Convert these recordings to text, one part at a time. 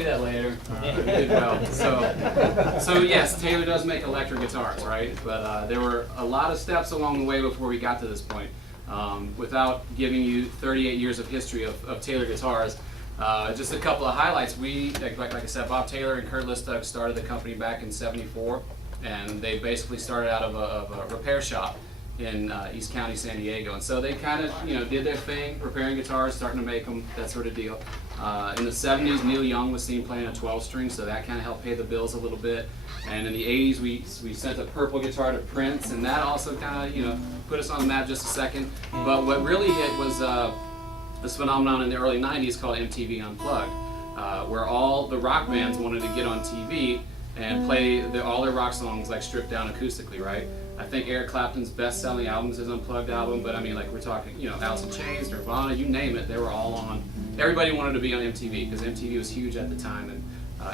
you that later. You did well. So yes, Taylor does make electric guitars, right? But there were a lot of steps along the way before we got to this point. Without giving you 38 years of history of Taylor guitars, just a couple of highlights. We, like I said, Bob Taylor and Kurt Listug started the company back in '74, and they basically started out of a repair shop in East County, San Diego. And so they kind of, did their thing, repairing guitars, starting to make them, that sort of deal. In the '70s, Neil Young was seen playing a 12-string, so that kind of helped pay the bills a little bit. And in the '80s, we sent a purple guitar to Prince, and that also kind of, put us on the map just a second. But what really hit was this phenomenon in the early '90s called MTV Unplugged, where all the rock bands wanted to get on TV and play all their rock songs like stripped down acoustically, right? I think Eric Clapton's best-selling album is his Unplugged album, but I mean, like, we're talking, Alice in Chains, Nirvana, you name it, they were all on. Everybody wanted to be on MTV because MTV was huge at the time, and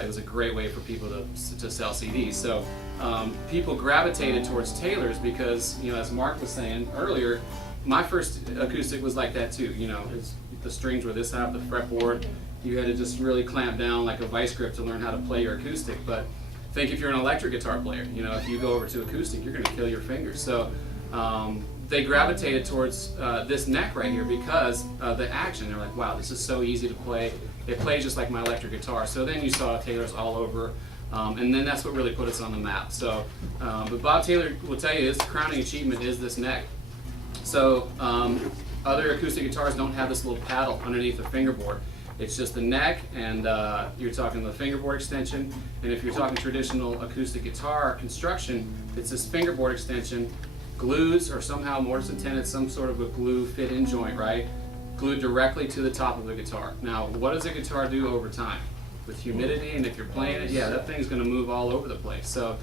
it was a great way for people to sell CDs. So people gravitated towards Taylor's because, as Mark was saying earlier, my first acoustic was like that too. The strings were this high up the fretboard. You had to just really clamp down like a vice grip to learn how to play your acoustic. But think if you're an electric guitar player, if you go over to acoustic, you're going to kill your fingers. So they gravitated towards this neck right here because of the action. They're like, wow, this is so easy to play. It plays just like my electric guitar. So then you saw Taylor's all over, and then that's what really put us on the map. So, but Bob Taylor will tell you his crowning achievement is this neck. So other acoustic guitars don't have this little paddle underneath the fingerboard. It's just the neck, and you're talking the fingerboard extension. And if you're talking traditional acoustic guitar construction, it's this fingerboard extension, glues or somehow mortise and tenon, some sort of a glue fit-in joint, right? Glued directly to the top of the guitar. Now, what does a guitar do over time? With humidity, and if you're playing it, yeah, that thing's going to move all over the place. So,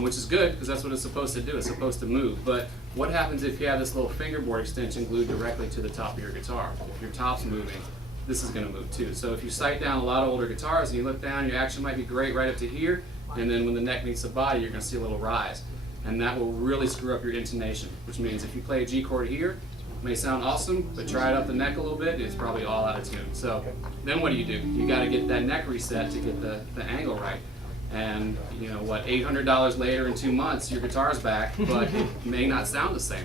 which is good because that's what it's supposed to do. It's supposed to move. But what happens if you have this little fingerboard extension glued directly to the top of your guitar? If your top's moving, this is going to move too. So if you sight down a lot of older guitars and you look down, your action might be great right up to here, and then when the neck meets the body, you're going to see a little rise. And that will really screw up your intonation, which means if you play a G chord here, it may sound awesome, but try it up the neck a little bit, it's probably all out of tune. So then what do? You got to get that neck reset to get the angle right. And $800 later in 2 months, your guitar's back, but it may not sound the same.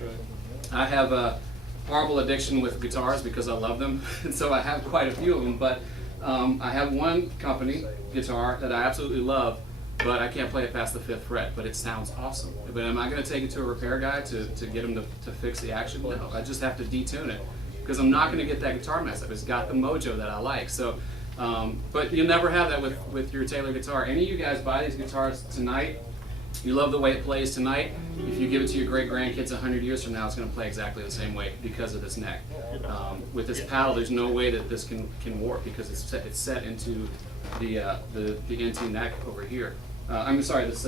I have a horrible addiction with guitars because I love them, and so I have quite a few of them, but I have one company guitar that I absolutely love, but I can't play it past the 5th fret, but it sounds awesome. But am I going to take it to a repair guy to get him to fix the action? No, I just have to detune it because I'm not going to get that guitar messed up. It's got the mojo that I like. So, but you'll never have that with your Taylor guitar. Any of you guys buy these guitars tonight, you love the way it plays tonight. If you give it to your great-grandkids 100 years from now, it's going to play exactly the same way because of this neck. With this paddle, there's no way that this can warp because it's set into the NT neck over here. I'm sorry, this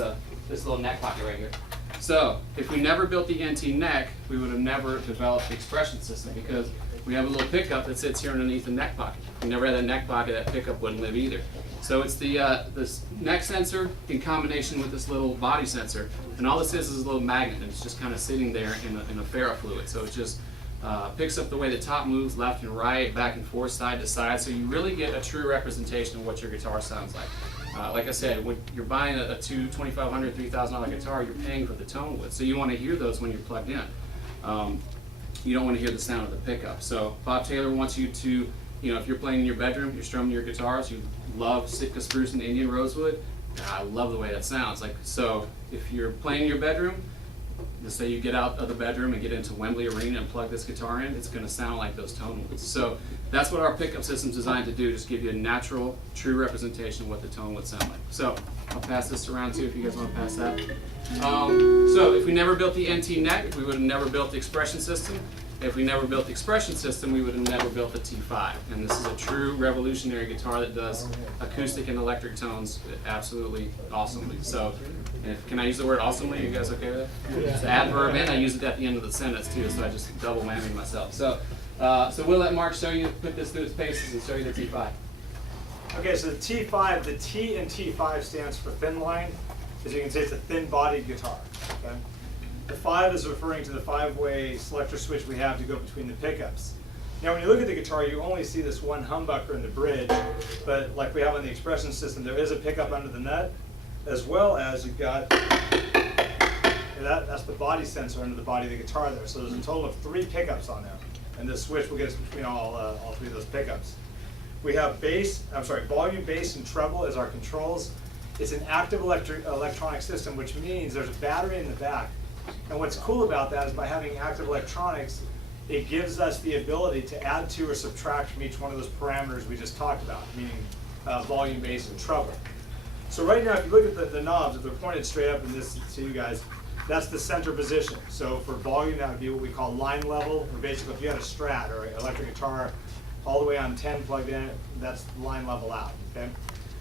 little neck pocket right here. So if we never built the NT neck, we would have never developed the expression system because we have a little pickup that sits here underneath the neck pocket. If we never had a neck pocket, that pickup wouldn't live either. So it's this neck sensor in combination with this little body sensor, and all this is a little magnet, and it's just kind of sitting there in a ferrofluid. So it just picks up the way the top moves left and right, back and forth, side to side, so you really get a true representation of what your guitar sounds like. Like I said, when you're buying a $2,500, $3,000 guitar, you're paying for the tone width, so you want to hear those when you're plugged in. You don't want to hear the sound of the pickup. So Bob Taylor wants you to, if you're playing in your bedroom, you're strumming your guitars, you love Sitka spruce and Indian rosewood, I love the way that sounds. So if you're playing in your bedroom, let's say you get out of the bedroom and get into Wembley Arena and plug this guitar in, it's going to sound like those tone woods. So that's what our pickup system's designed to do, just give you a natural, true representation of what the tone would sound like. So I'll pass this around too if you guys want to pass that. So if we never built the NT neck, we would have never built the expression system. If we never built the expression system, we would have never built the T5. And this is a true revolutionary guitar that does acoustic and electric tones absolutely awesomely. So, can I use the word awesomely? Are you guys okay with it? It's the adverb, and I use it at the end of the sentence too, so I just double whammy myself. So we'll let Mark show you, put this through its paces and show you the T5. Okay, so the T5, the T in T5 stands for thin line. As you can see, it's a thin-bodied guitar. Okay? The 5 is referring to the 5-way selector switch we have to go between the pickups. Now when you look at the guitar, you only see this one humbucker in the bridge, But like we have on the expression system, there is a pickup under the nut, as well as you've got, that's the body sensor under the body of the guitar there. So there's a total of 3 pickups on there. And this switch will get us between all 3 of those pickups. We have volume, bass, and treble as our controls. It's an active electronic system, which means there's a battery in the back. And what's cool about that is by having active electronics, it gives us the ability to add to or subtract from each one of those parameters we just talked about, meaning volume, bass, and treble. So right now, if you look at the knobs, if they're pointed straight up in this to you guys, that's the center position. So for volume, that would be what we call line level, or basically if you had a Strat or an electric guitar all the way on 10 plugged in, that's line level out, okay?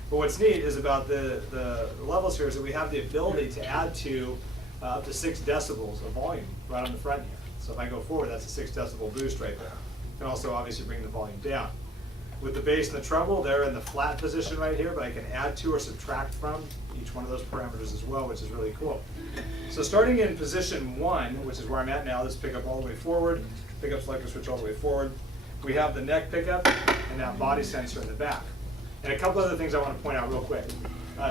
But what's neat is about the levels here is that we have the ability to add to up to 6 decibels of volume right on the front here. So if I go forward, that's a 6 decibel boost right there. You can also obviously bring the volume down. With the bass and the treble, they're in the flat position right here, but I can add to or subtract from each one of those parameters as well, which is really cool. So starting in position 1, which is where I'm at now, this pickup all the way forward, pickup selector switch all the way forward. We have the neck pickup and that body sensor in the back. And a couple other things I want to point out real quick.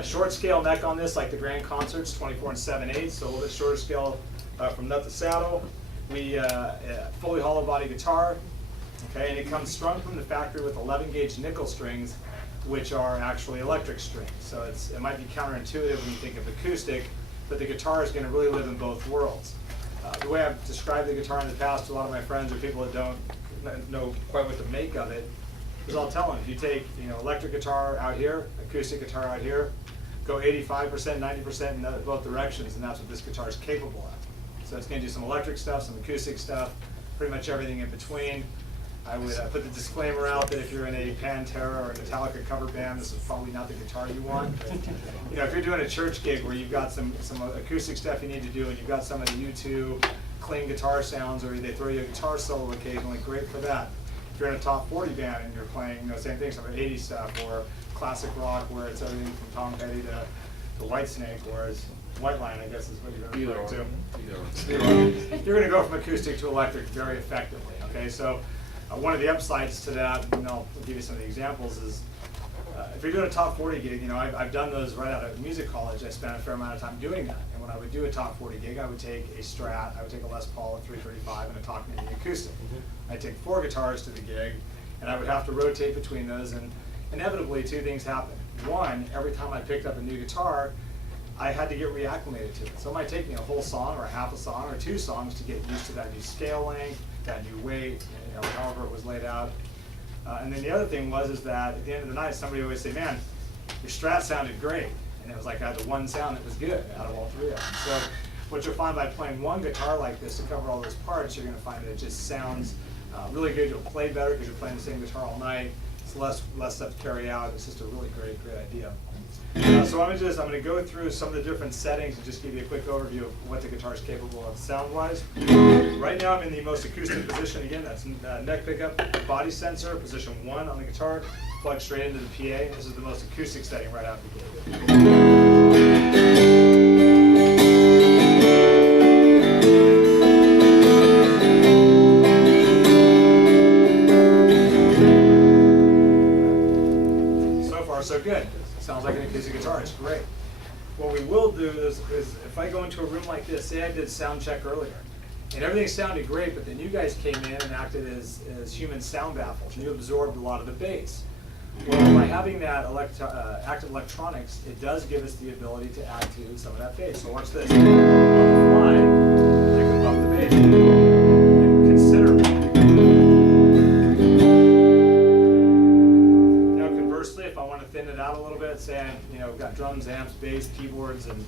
Short scale neck on this, like the Grand Concerts, 24 7/8, so a little bit shorter scale from nut to saddle. We fully hollow body guitar, okay, and it comes strung from the factory with 11 gauge nickel strings, which are actually electric strings. So it might be counterintuitive when you think of acoustic, but the guitar is going to really live in both worlds. The way I've described the guitar in the past to a lot of my friends or people that don't know quite what to make of it, is I'll tell them, if you take electric guitar out here, acoustic guitar out here, go 85%, 90% in both directions, and that's what this guitar is capable of. So it's going to do some electric stuff, some acoustic stuff, pretty much everything in between. I would put the disclaimer out that if you're in a Pantera or a Metallica cover band, this is probably not the guitar you want. But, if you're doing a church gig where you've got some acoustic stuff you need to do, and you've got some of the U2 clean guitar sounds, or they throw you a guitar solo occasionally, great for that. If you're in a top 40 band and you're playing, same thing, some of the 80s stuff, or classic rock where it's everything from Tom Petty to Whitesnake, whereas White Line, I guess, is what you're referring to. You're going to go from acoustic to electric very effectively. Okay, so one of the upsides to that, and I'll give you some of the examples, is if you're doing a top 40 gig, I've done those right out of music college. I spent a fair amount of time doing that. And when I would do a top 40 gig, I would take a Strat, I would take a Les Paul at 335 and a Talkman acoustic. I'd take 4 guitars to the gig, and I would have to rotate between those, and inevitably 2 things happen. One, every time I picked up a new guitar, I had to get reacclimated to it. So it might take me a whole song or a half a song or 2 songs to get used to that new scale length, that new weight, however it was laid out. And then the other thing is that at the end of the night, somebody would always say, man, your Strat sounded great. And it was like I had the one sound that was good out of all 3 of them. So what you'll find by playing one guitar like this to cover all those parts, you're going to find that it just sounds really good. You'll play better because you're playing the same guitar all night. It's less stuff to carry out. It's just a really great idea. So I'm going to go through some of the different settings and just give you a quick overview of what the guitar is capable of sound-wise. Right now I'm in the most acoustic position. Again, that's neck pickup, body sensor, position 1 on the guitar, plug straight into the PA. This is the most acoustic setting right out of the gate. So good. Sounds like an acoustic guitar. It's great. What we will do is if I go into a room like this, say I did sound check earlier, and everything sounded great, but then you guys came in and acted as human sound baffles, and you absorbed a lot of the bass. Well, by having that active electronics, it does give us the ability to add to some of that bass. So watch this. On the fly, I can bump the bass considerably. If I want to thin it out a little bit, say I've got drums, amps, bass, keyboards, and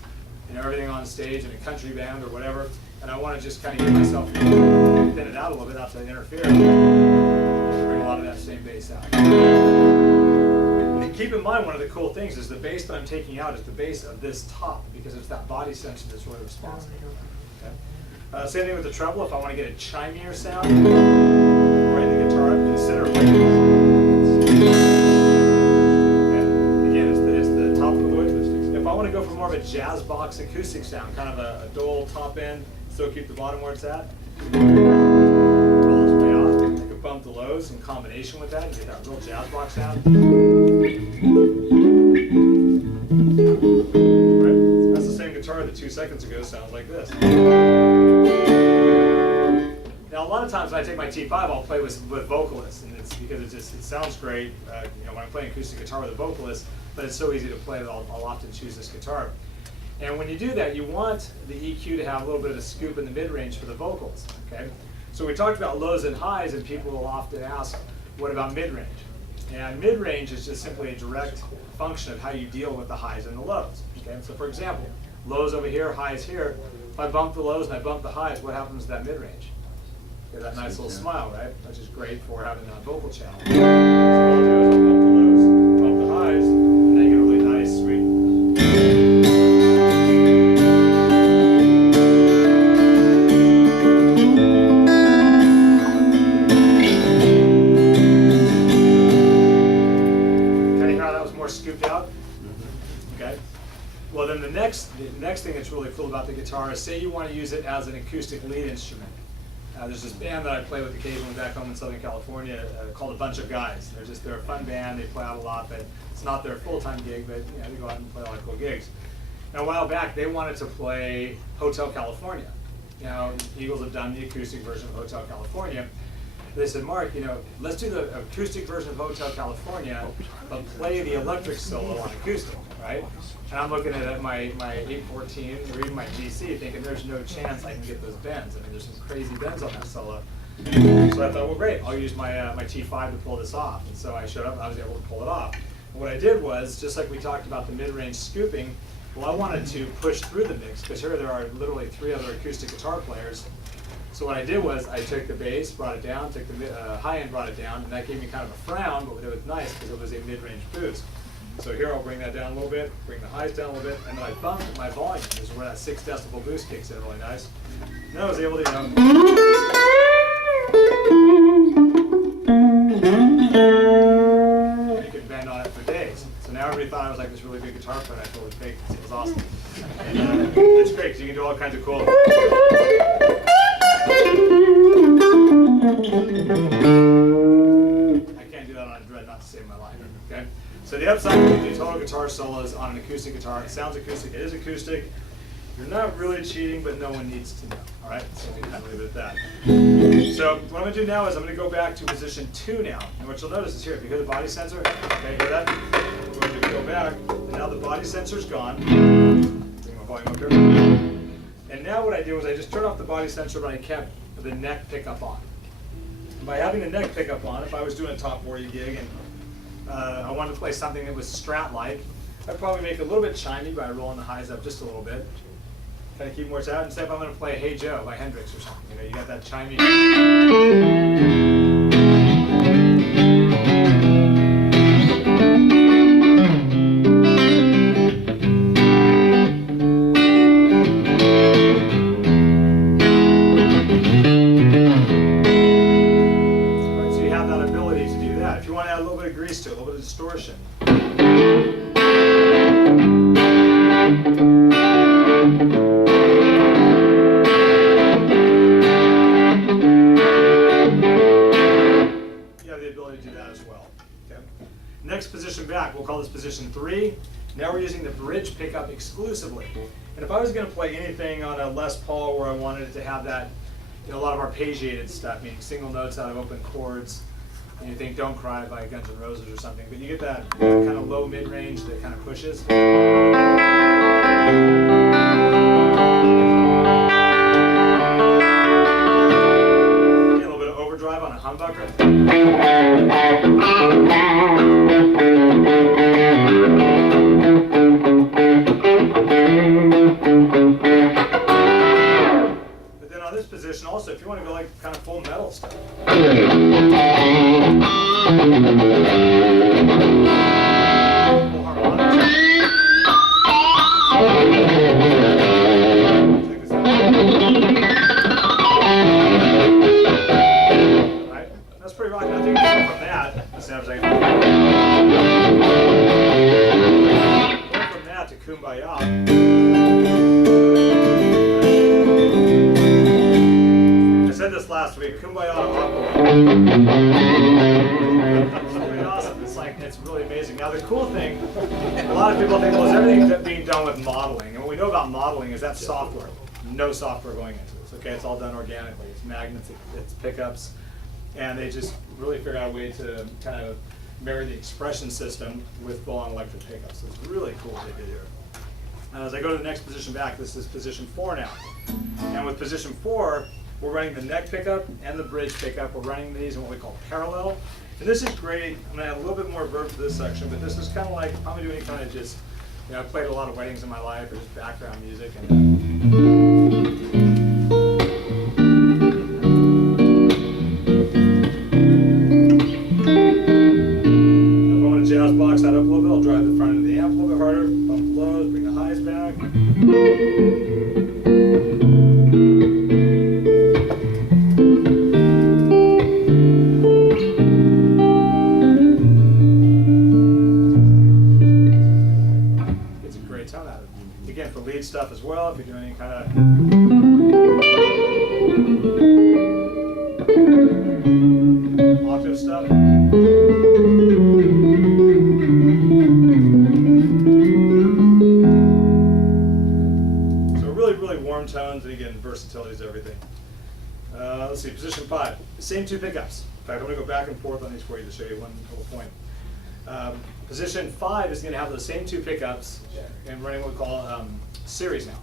everything on stage in a country band or whatever, and I want to just kind of get myself thin it out a little bit, not to interfere, bring a lot of that same bass out. And keep in mind, one of the cool things is the bass that I'm taking out is the bass of this top, because it's that body sensor that's really responsible. Okay? Same thing with the treble. If I want to get a chimier sound, right in the guitar up considerably. If I want to go for more of a jazz box acoustic sound, kind of a dull top end, still keep the bottom where it's at, roll this way off, I can bump the lows in combination with that and get that real jazz box sound. seconds ago sounds like this. Now, a lot of times when I take my T5, I'll play with vocalists, and it's because it sounds great, when I'm playing acoustic guitar with a vocalist, but it's so easy to play that I'll often choose this guitar. And when you do that, you want the EQ to have a little bit of a scoop in the mid-range for the vocals, okay? So we talked about lows and highs, and people will often ask, what about mid-range? And mid-range is just simply a direct function of how you deal with the highs and the lows, okay? So for example, lows over here, highs here. If I bump the lows and I bump the highs, what happens to that mid-range? Get that nice little smile, right? Which is great for having a vocal channel. So what I'll do is I'll bump the lows, bump the highs, and then you get a really nice, sweet. Kind of hear how that was more scooped out? Okay. Well, then the next thing that's really cool about the guitar is, say you want to use it as an acoustic lead instrument. There's this band that I play with occasionally back home in Southern California called A Bunch of Guys. They're a fun band. They play out a lot, but it's not their full-time gig. But they go out and play a lot of cool gigs. Now, a while back, they wanted to play Hotel California. Now, Eagles have done the acoustic version of Hotel California. They said, Mark, let's do the acoustic version of Hotel California, but play the electric solo on acoustic, right? And I'm looking at my 814 or even my GC thinking there's no chance I can get those bends. I mean, there's some crazy bends on that solo. So I thought, well, great, I'll use my T5 to pull this off. And so I showed up and I was able to pull it off. And what I did was, just like we talked about the mid-range scooping, well, I wanted to push through the mix, because here there are literally 3 other acoustic guitar players. So what I did was I took the bass, brought it down, took the high end, brought it down, and that gave me kind of a frown, but it was nice because it was a mid-range boost. So here I'll bring that down a little bit, bring the highs down a little bit, and then I bumped my volume. This is where that 6 decibel boost kicks in really nice. And then I was able to, you could bend on it for days. So now everybody thought I was like this really good guitar player. I totally faked it. It was awesome. And it's great because you can do all kinds of cool. I can't do that on a dreadnought to save my life. Okay. So the upside, you can do total guitar solos on an acoustic guitar. It sounds acoustic. It is acoustic. You're not really cheating, but no one needs to know. All right. So we can leave it at that. So what I'm going to do now is I'm going to go back to position 2 now. And what you'll notice is here, if you hear the body sensor, okay, hear that? We're going to go back, and now the body sensor's gone. Bring my volume up here. And now what I do is I just turn off the body sensor, but I kept the neck pickup on. And by having the neck pickup on, if I was doing a top 40 gig and I wanted to play something that was Strat-like, I'd probably make it a little bit chimey by rolling the highs up just a little bit. Kind of keep more out. Instead, if I'm going to play Hey Joe by Hendrix or something, you got that chimey. So you have that ability to do that. If you want to add a little bit of grease to it, a little bit of distortion. Next position back, we'll call this position 3. Now we're using the bridge pickup exclusively. And if I was going to play anything on a Les Paul where I wanted it to have that, a lot of arpeggiated stuff, meaning single notes out of open chords, and you think Don't Cry by Guns N' Roses or something, but you get that kind of low mid-range that kind of pushes. A little bit of overdrive on a humbucker. But then on this position also, if you want to go like kind of full metal stuff. Full harmonics. cool thing, a lot of people think, well, is everything being done with modeling? And what we know about modeling is that's software. No software going into this, okay? It's all done organically. It's magnets, it's pickups, and they just really figured out a way to kind of marry the expression system with full-on electric pickups. So it's really cool what they did here. As I go to the next position back, this is position 4 now. And with position 4, we're running the neck pickup and the bridge pickup. We're running these in what we call parallel. And this is great. I'm going to add a little bit more verb to this section, but this is kind of like, I'm doing kind of just, you know, I've played a lot of weddings in my life, or just background music. And if I want to jazz box that up a little bit, I'll drive the front of the amp a little bit harder, bump the lows, bring the highs back. Again, for lead stuff as well, if you're doing any kind of octave stuff. So really, really warm tones, and again, versatility is everything. Let's see, position 5, the same 2 pickups. In fact, I'm going to go back and forth on these for you to show you one little point. Position 5 is going to have those same 2 pickups and running what we call series now.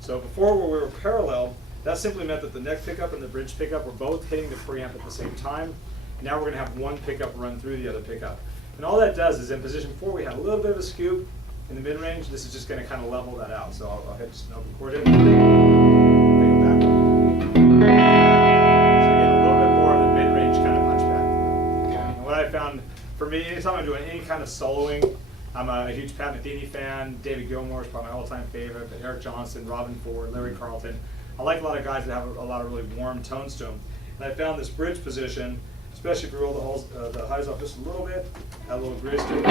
So before, where we were parallel, that simply meant that the neck pickup and the bridge pickup were both hitting the preamp at the same time. Now we're going to have one pickup run through the other pickup. And all that does is in position 4, we had a little bit of a scoop in the mid-range. This is just going to kind of level that out. So I'll hit just an open chord in. Bring it back up. So again, a little bit more of the mid-range kind of punchback. Okay. And what I found, for me, anytime I'm doing any kind of soloing, I'm a huge Pat Metheny fan. David Gilmour is probably my all-time favorite, but Eric Johnson, Robin Ford, Larry Carlton. I like a lot of guys that have a lot of really warm tones to them. And I found this bridge position, especially if you roll the highs off just a little bit, add a little bridge to it.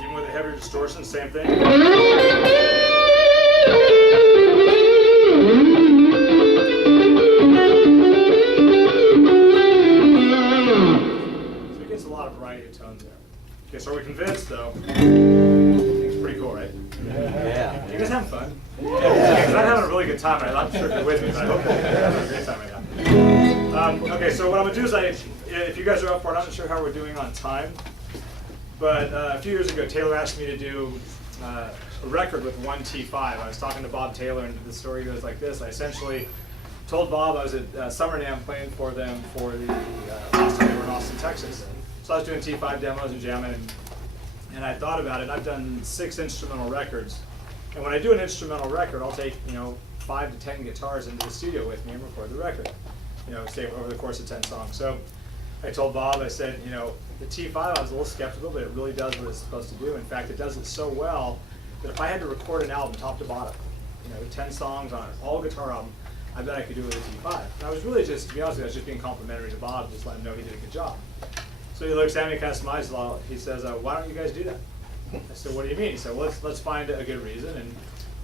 Even with a heavier distortion, same thing. Okay, so are we convinced, though? It's pretty cool, right? Yeah. You guys having fun? Yeah, because I'm having a really good time right now. I'm sure you're with me, but I hope you're having a great time right now. Okay, so what I'm going to do is, if you guys are up for it, I'm not sure how we're doing on time, but a few years ago, Taylor asked me to do a record with one T5. I was talking to Bob Taylor, and the story goes like this. I essentially told Bob I was at Summer NAMM playing for them for the last time they were in Austin, Texas. So I was doing T5 demos and jamming, and I thought about it. I've done 6 instrumental records, and when I do an instrumental record, I'll take 5 to 10 guitars into the studio with me and record the record. Say over the course of 10 songs. So I told Bob, I said, the T5, I was a little skeptical, but it really does what it's supposed to do. In fact, it does it so well that if I had to record an album top to bottom, 10 songs on an all guitar album, I bet I could do it with a T5. And I was really just, to be honest with you, I was just being complimentary to Bob, just let him know he did a good job. So he looks at me, kind of smiles a lot. He says, why don't you guys do that? I said, what do you mean? He said, well, let's find a good reason.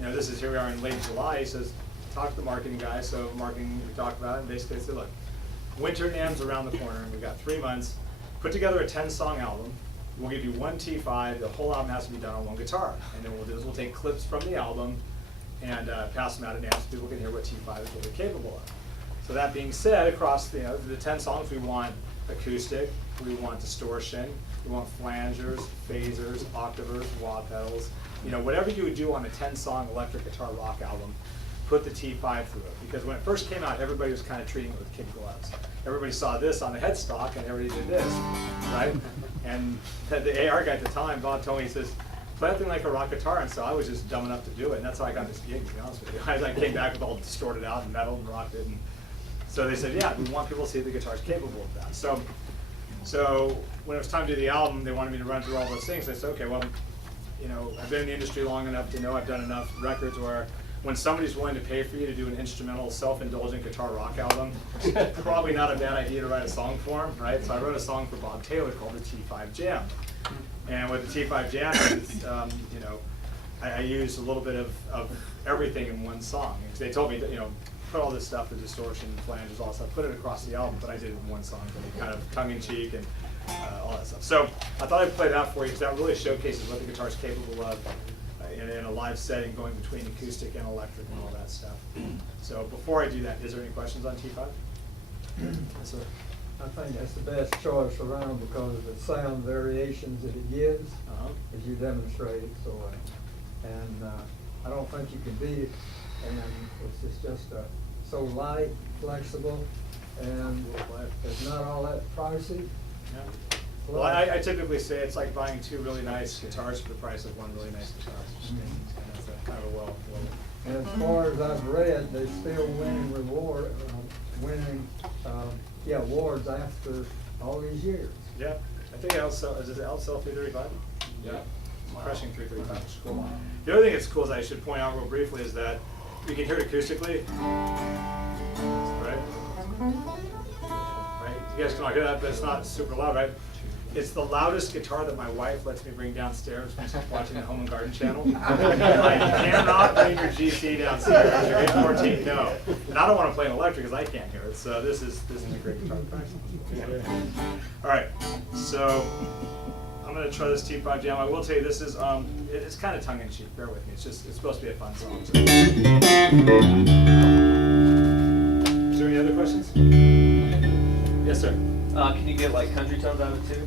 And this is, here we are in late July. He says, talk to the marketing guy. So marketing, we talked about it, and basically said, look, winter NAMM's around the corner, and we've got 3 months. Put together a 10-song album. We'll give you one T5. The whole album has to be done on one guitar. And then what we'll do is we'll take clips from the album and pass them out in NAMM so people can hear what T5 is really capable of. So that being said, across the 10 songs, we want acoustic, we want distortion, we want flangers, phasers, octavers, wah pedals. Whatever you would do on a 10-song electric guitar rock album, put the T5 through it. Because when it first came out, everybody was kind of treating it with kid gloves. Everybody saw this on the headstock, and everybody did this, right? And the AR guy at the time, Bob told me, he says, play that thing like a rock guitar, and so I was just dumb enough to do it, and that's how I got this gig, to be honest with you. I came back with all distorted out and metal and rocked it, and so they said, yeah, we want people to see the guitar's capable of that. So when it was time to do the album, they wanted me to run through all those things. I said, okay, well, I've been in the industry long enough to know I've done enough records where when somebody's willing to pay for you to do an instrumental, self-indulgent guitar rock album, it's probably not a bad idea to write a song for him, right? So I wrote a song for Bob Taylor called the T5 Jam. And what the T5 Jam is, I used a little bit of everything in one song. Because they told me that, put all this stuff, the distortion, flanges, all that stuff, put it across the album, but I did it in one song, kind of tongue-in-cheek and all that stuff. So I thought I'd play it out for you because that really showcases what the guitar's capable of in a live setting, going between acoustic and electric and all that stuff. So before I do that, is there any questions on T5? Yes, sir. I think that's the best choice around because of the sound variations that it gives, as you demonstrated. So, I don't think you can beat it. And it's just so light, flexible, and it's not all that pricey. Yeah. Well, I typically say it's like buying two really nice guitars for the price of one really nice guitar. And that's kind of a well. And as far as I've read, they're still winning awards after all these years. Yeah, I think is it LSL 335? Yeah, crushing 335. Cool. The other thing that's cool is I should point out real briefly is that you can hear it acoustically, right? Right. You guys can all hear that, but it's not super loud, right? It's the loudest guitar that my wife lets me bring downstairs when she's watching the Home and Garden channel. Like, you cannot bring your GC downstairs. You're 814, no. And I don't want to play an electric because I can't hear it. So this is a great guitar to practice. All right, so I'm going to try this T5 jam. I will tell you this is it's kind of tongue-in-cheek. Bear with me. It's supposed to be a fun song. So. Is there any other questions? Yes, sir. Can you get like country tones out of it too?